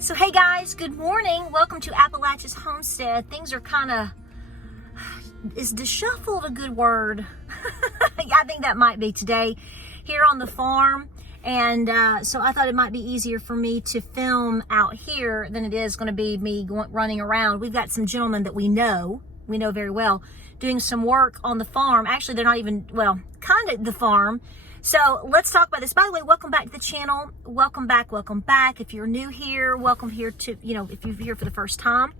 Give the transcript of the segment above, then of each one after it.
So hey guys, good morning. Welcome to Appalachia's Homestead. Things are kind of, is disheveled a good word? Yeah, I think that might be today here on the farm. And so I thought it might be easier for me to film out here than it is going to be me running around. We've got some gentlemen that we know very well, doing some work on the farm. Actually, they're not even, well, kind of the farm. So let's talk about this. By the way, welcome back to the channel. Welcome back. If you're new here, welcome here to, if you're here for the first time.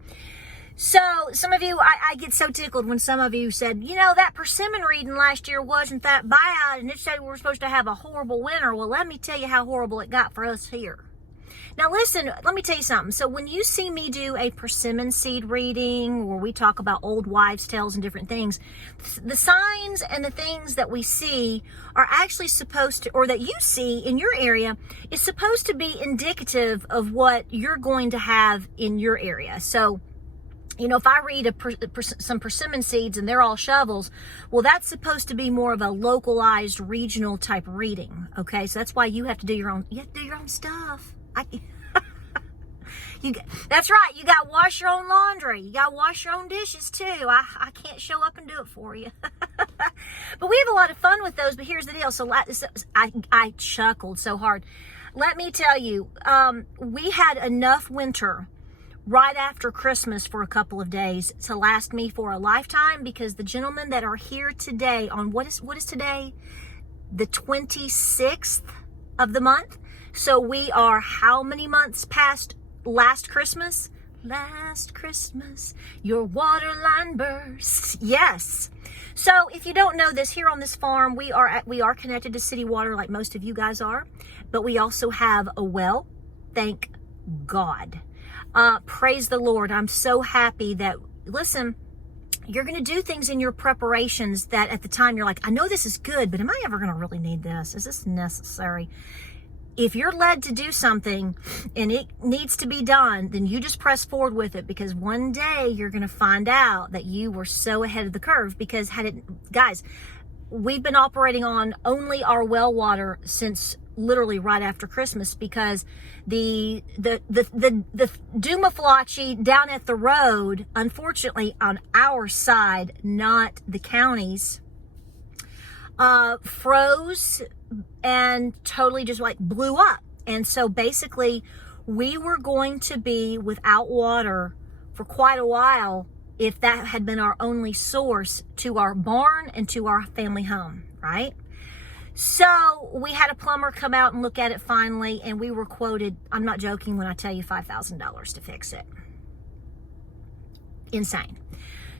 So some of you, I get so tickled when some of you said, that persimmon reading last year wasn't that bad, and it said we were supposed to have a horrible winter. Well, let me tell you how horrible it got for us here. Now listen, let me tell you something. So when you see me do a persimmon seed reading, where we talk about old wives' tales and different things, the signs and the things that we see are actually supposed to, or that you see in your area, is supposed to be indicative of what you're going to have in your area. So, if I read some persimmon seeds and they're all shovels, well, that's supposed to be more of a localized, regional type reading. Okay, so that's why you have to do your own. You have to do your own stuff. That's right. You got to wash your own laundry. You got to wash your own dishes too. I can't show up and do it for you. But we have a lot of fun with those. But here's the deal. So I chuckled so hard. Let me tell you, we had enough winter right after Christmas for a couple of days to last me for a lifetime, because the gentlemen that are here today on what is today? The 26th of the month. So we are how many months past last Christmas? Last Christmas, your water line burst. Yes. So if you don't know this, here on this farm, we are connected to city water like most of you guys are, but we also have a well. Thank God. Praise the Lord. I'm so happy that, listen, you're going to do things in your preparations that at the time you're like, I know this is good, but am I ever going to really need this? Is this necessary? If you're led to do something and it needs to be done, then you just press forward with it, because one day you're going to find out that you were so ahead of the curve. Because guys, we've been operating on only our well water since literally right after Christmas, because the Dumaflachi down at the road, unfortunately on our side, not the county's, froze and totally just like blew up. And so basically we were going to be without water for quite a while if that had been our only source to our barn and to our family home, right? So we had a plumber come out and look at it finally, and we were quoted, I'm not joking when I tell you, $5,000 to fix it. Insane.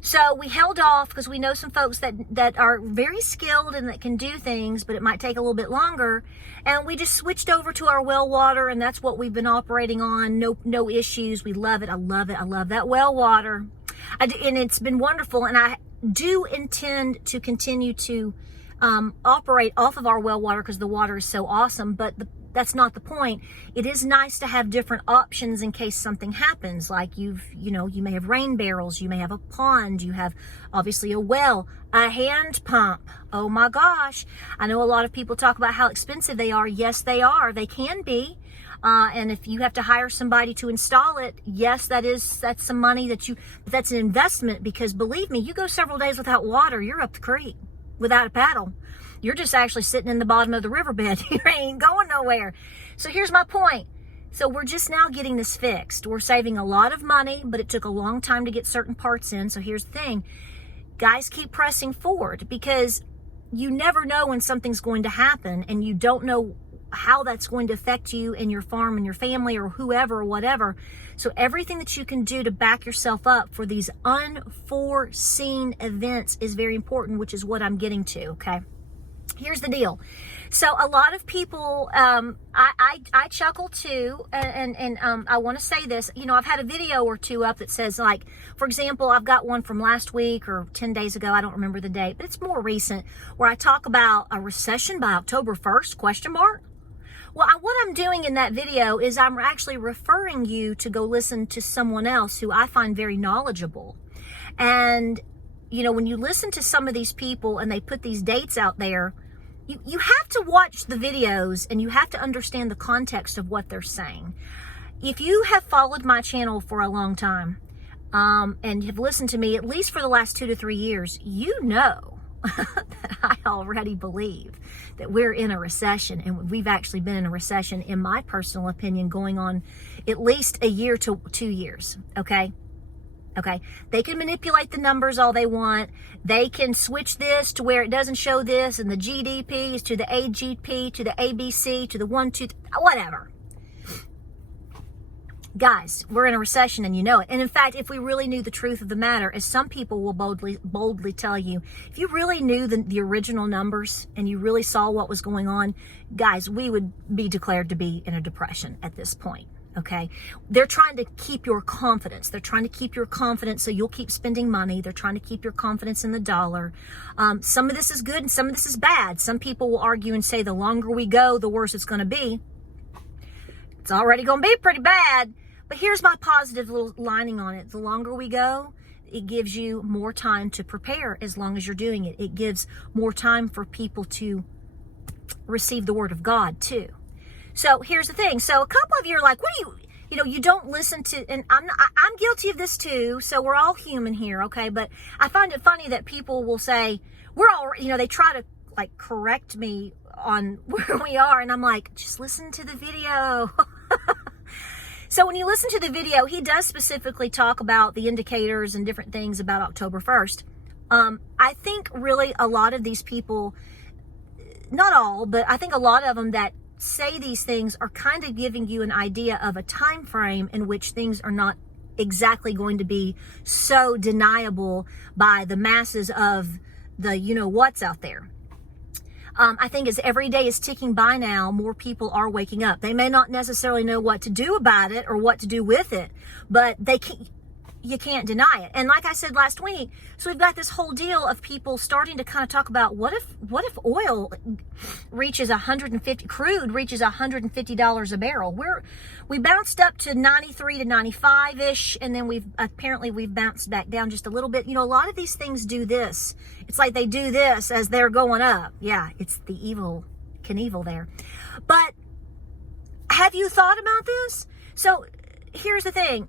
So we held off because we know some folks that are very skilled and that can do things, but it might take a little bit longer. And we just switched over to our well water, and that's what we've been operating on. No issues. We love it. I love it. I love that well water. And it's been wonderful. And I do intend to continue to operate off of our well water because the water is so awesome. But that's not the point. It is nice to have different options in case something happens. Like you may have rain barrels, you may have a pond, you have obviously a well, a hand pump. Oh my gosh. I know a lot of people talk about how expensive they are. Yes, they are. They can be. And if you have to hire somebody to install it, yes, that's some money but that's an investment, because believe me, you go several days without water, you're up the creek without a paddle. You're just actually sitting in the bottom of the riverbed. You ain't going nowhere. So here's my point. So we're just now getting this fixed. We're saving a lot of money, but it took a long time to get certain parts in. So here's the thing. Guys, keep pressing forward, because you never know when something's going to happen, and you don't know how that's going to affect you and your farm and your family or whoever or whatever. So everything that you can do to back yourself up for these unforeseen events is very important, which is what I'm getting to, okay? Here's the deal. So a lot of people, I chuckle too, and I want to say this. I've had a video or two up that says, like, for example, I've got one from last week or 10 days ago. I don't remember the date, but it's more recent, where I talk about a recession by October 1st, question mark. Well, what I'm doing in that video is I'm actually referring you to go listen to someone else who I find very knowledgeable. And, when you listen to some of these people and they put these dates out there, you have to watch the videos and you have to understand the context of what they're saying. if you have followed my channel for a long time, and have listened to me at least for the last 2 to 3 years, you know that I already believe that we're in a recession, and we've actually been in a recession, in my personal opinion, going on at least a year to 2 years. Okay. They can manipulate the numbers all they want. They can switch this to where it doesn't show this, and the GDPs to the AGP to the ABC to the 1, 2, whatever. Guys, we're in a recession, and you know it. And in fact, if we really knew the truth of the matter, as some people will boldly tell you, if you really knew the original numbers and you really saw what was going on, guys, we would be declared to be in a depression at this point. Okay, they're trying to keep your confidence. They're trying to keep your confidence so you'll keep spending money. They're trying to keep your confidence in the dollar. Some of this is good and some of this is bad. Some people will argue and say the longer we go, the worse it's going to be. It's already going to be pretty bad. But here's my positive little lining on it. The longer we go, it gives you more time to prepare as long as you're doing it. It gives more time for people to receive the word of God too. So here's the thing. So a couple of you are like, what do you don't listen to, and I'm guilty of this too. So we're all human here. Okay. But I find it funny that people will say, they try to like correct me on where we are. And I'm like, just listen to the video. So when you listen to the video, he does specifically talk about the indicators and different things about October 1st. I think really a lot of these people, not all, but I think a lot of them that say these things are kind of giving you an idea of a time frame in which things are not exactly going to be so deniable by the masses of the what's out there. I think as every day is ticking by now, more people are waking up. They may not necessarily know what to do about it or what to do with it, but you can't deny it. And like I said last week, so we've got this whole deal of people starting to kind of talk about what if oil reaches crude reaches $150 a barrel. We bounced up to 93 to 95-ish, and then we've bounced back down just a little bit. A lot of these things do this. It's like they do this as they're going up. Yeah, it's the evil Knievel there. But have you thought about this? So here's the thing.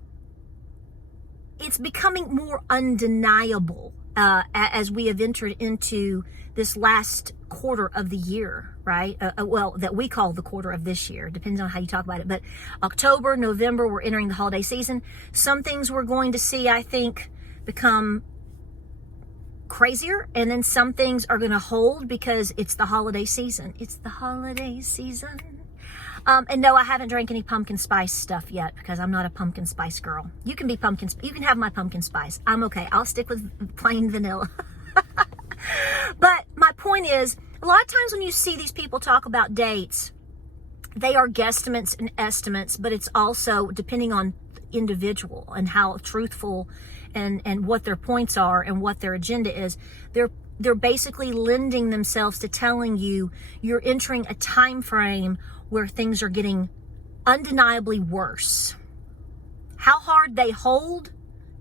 It's becoming more undeniable as we have entered into this last quarter of the year, right? That we call the quarter of this year. Depends on how you talk about it. But October, November, we're entering the holiday season. Some things we're going to see, I think, become crazier. And then some things are going to hold because it's the holiday season. It's the holiday season. And no, I haven't drank any pumpkin spice stuff yet because I'm not a pumpkin spice girl. You can be you can have my pumpkin spice. I'm okay. I'll stick with plain vanilla. But my point is, a lot of times when you see these people talk about dates, they are guesstimates and estimates, but it's also depending on the individual and how truthful and what their points are and what their agenda is. They're basically lending themselves to telling you you're entering a time frame where things are getting undeniably worse. How hard they hold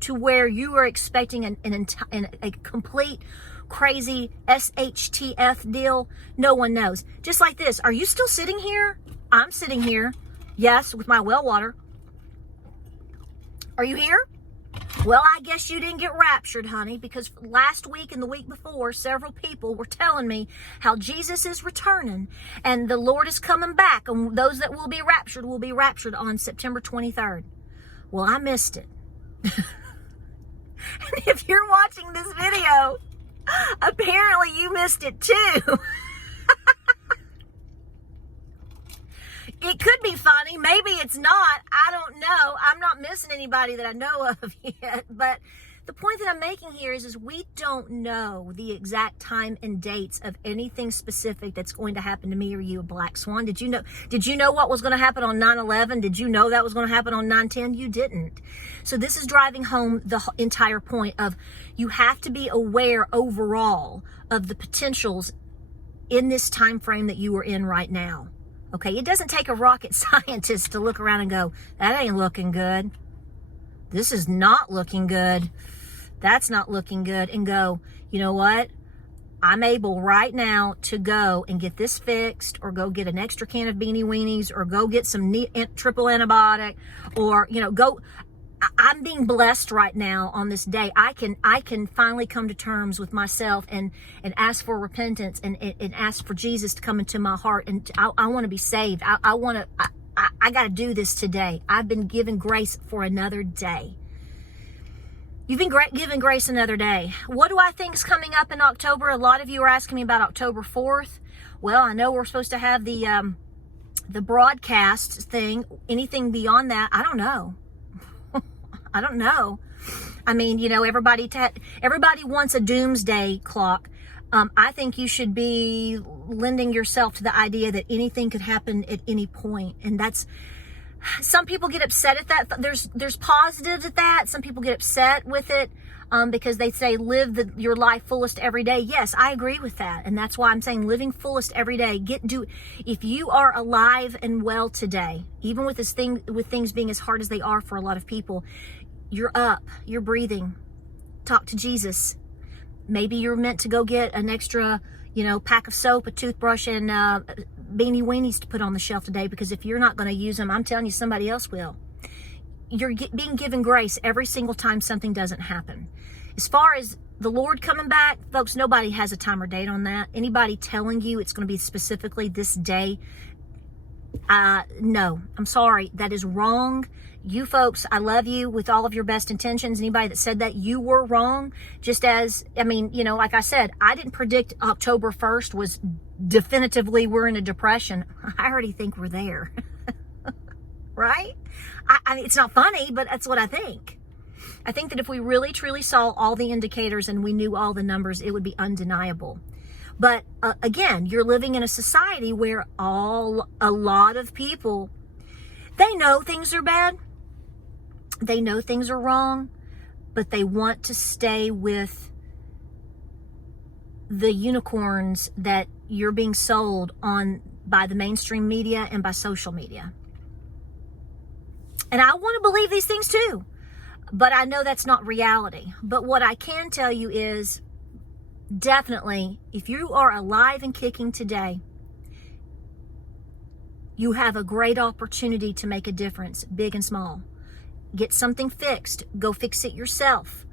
to where you are expecting a complete crazy SHTF deal, no one knows. Just like this, are you still sitting here? I'm sitting here, yes, with my well water. Are you here? Well, I guess you didn't get raptured, honey, because last week and the week before, several people were telling me how Jesus is returning and the Lord is coming back, and those that will be raptured on September 23rd. Well, I missed it. And if you're watching this video, apparently you missed it too. It could be funny. Maybe it's not. I don't know. I'm not missing anybody that I know of yet. But the point that I'm making here is we don't know the exact time and dates of anything specific that's going to happen to me or you, a black swan. Did you know what was going to happen on 9/11? Did you know that was going to happen on 9/10? You didn't. So this is driving home the entire point of you have to be aware overall of the potentials in this time frame that you are in right now. Okay, it doesn't take a rocket scientist to look around and go, that ain't looking good. This is not looking good. That's not looking good. And go, you know what? I'm able right now to go and get this fixed, or go get an extra can of Beanie Weenies, or go get some triple antibiotic, or, go. I'm being blessed right now on this day. I can finally come to terms with myself and ask for repentance and ask for Jesus to come into my heart. And I want to be saved. I got to do this today. I've been given grace for another day. You've been given grace another day. What do I think is coming up in October? A lot of you are asking me about October 4th. Well, I know we're supposed to have the broadcast thing. Anything beyond that, I don't know. I don't know. I mean, everybody wants a doomsday clock. I think you should be lending yourself to the idea that anything could happen at any point. And some people get upset at that. There's positives at that. Some people get upset with it because they say live your life fullest every day. Yes, I agree with that. And that's why I'm saying living fullest every day. If you are alive and well today, even with things being as hard as they are for a lot of people, you're up, you're breathing. Talk to Jesus. Maybe you're meant to go get an extra, pack of soap, a toothbrush, and Beanie Weenies to put on the shelf today, because if you're not going to use them, I'm telling you, somebody else will. You're being given grace every single time something doesn't happen. As far as the Lord coming back, folks, nobody has a time or date on that. Anybody telling you it's going to be specifically this day, no, I'm sorry. That is wrong. You folks, I love you with all of your best intentions. Anybody that said that, you were wrong. Just as, like I said, I didn't predict October 1st was definitively we're in a depression. I already think we're there. Right? I mean, it's not funny, but that's what I think. I think that if we really truly saw all the indicators and we knew all the numbers, it would be undeniable. But again, you're living in a society where a lot of people, they know things are bad. They know things are wrong, but they want to stay with the unicorns that you're being sold on by the mainstream media and by social media. And I want to believe these things too, but I know that's not reality. But what I can tell you is, definitely, if you are alive and kicking today, you have a great opportunity to make a difference, big and small. Get something fixed. Go fix it yourself.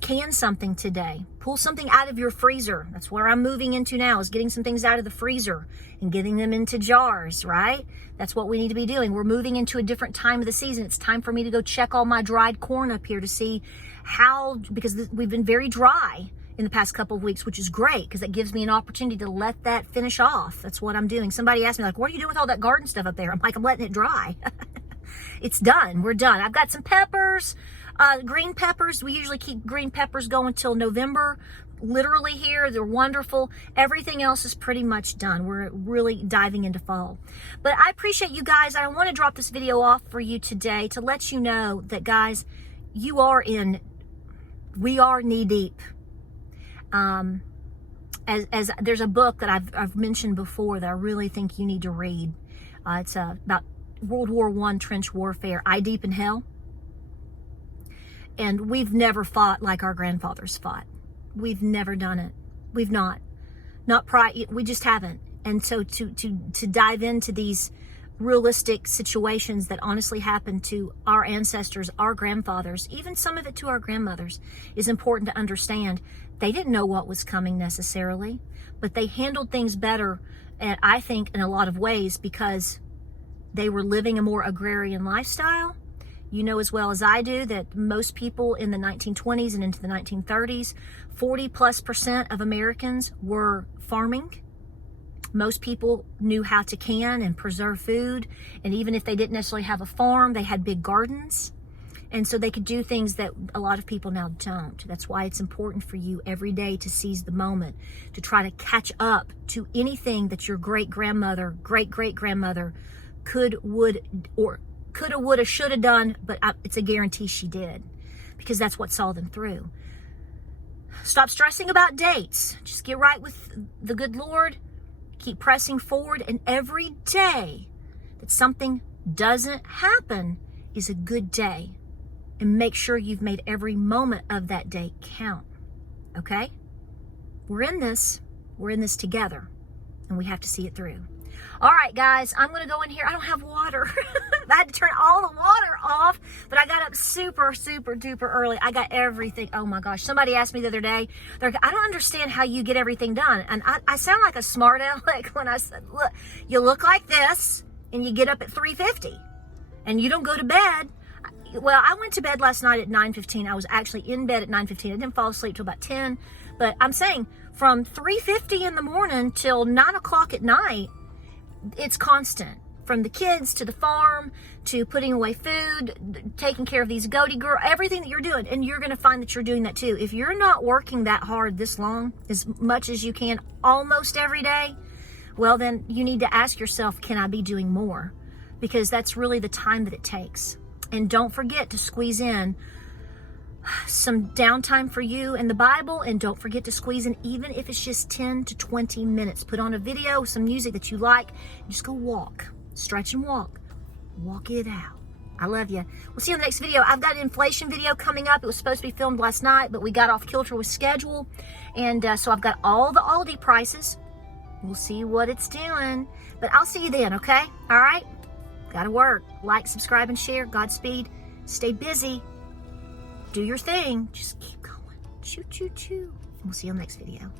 Can something today. Pull something out of your freezer. That's where I'm moving into now, is getting some things out of the freezer and getting them into jars, right? That's what we need to be doing. We're moving into a different time of the season. It's time for me to go check all my dried corn up here to see because we've been very dry in the past couple of weeks, which is great because that gives me an opportunity to let that finish off. That's what I'm doing. Somebody asked me, what are you doing with all that garden stuff up there? I'm like, I'm letting it dry. It's done. We're done. I've got some peppers, green peppers. We usually keep green peppers going till November. Literally here, they're wonderful. Everything else is pretty much done. We're really diving into fall. But I appreciate you guys. I want to drop this video off for you today to let you know that, guys, we are knee deep. As there's a book that I've mentioned before that I really think you need to read. It's about World War I trench warfare, Eye Deep in Hell. And we've never fought like our grandfathers fought. We've never done it. We've not we just haven't. And so to dive into these realistic situations that honestly happened to our ancestors, our grandfathers, even some of it to our grandmothers, is important to understand. They didn't know what was coming necessarily, but they handled things better, and I think in a lot of ways, because they were living a more agrarian lifestyle. You know as well as I do that most people in the 1920s and into the 1930s, 40+% of Americans were farming. Most people knew how to can and preserve food. And even if they didn't necessarily have a farm, they had big gardens. And so they could do things that a lot of people now don't. That's why it's important for you every day to seize the moment, to try to catch up to anything that your great-grandmother, great-great-grandmother coulda, woulda, shoulda done, but it's a guarantee she did, because that's what saw them through. Stop stressing about dates. Just get right with the good Lord. Keep pressing forward, and every day that something doesn't happen is a good day. And make sure you've made every moment of that day count. okay? We're in this together, and we have to see it through. All right, guys, I'm going to go in here. I don't have water. I had to turn all the water off, but I got up super, super duper early. I got everything. Oh my gosh. Somebody asked me the other day, they're like, I don't understand how you get everything done. And I sound like a smart aleck when I said, look, you look like this and you get up at 3:50 and you don't go to bed. Well, I went to bed last night at 9:15. I was actually in bed at 9:15. I didn't fall asleep till about 10. But I'm saying from 3:50 in the morning till 9 o'clock at night, it's constant. From the kids to the farm to putting away food, taking care of these goatee girls, everything that you're doing. And you're going to find that you're doing that too. If you're not working that hard this long, as much as you can almost every day, well, then you need to ask yourself, can I be doing more? Because that's really the time that it takes. And don't forget to squeeze in some downtime for you in the Bible, and don't forget to squeeze in, even if it's just 10 to 20 minutes. Put on a video, some music that you like, and just go walk, stretch and walk it out. I love you. We'll see you in the next video. I've got an inflation video coming up. It was supposed to be filmed last night, but we got off kilter with schedule, and so I've got all the Aldi prices. We'll see what it's doing, but I'll see you then, okay? All right, gotta work. Like, subscribe, and share. Godspeed. Stay busy. Do your thing. Just keep going. Choo, choo, choo. We'll see you on the next video.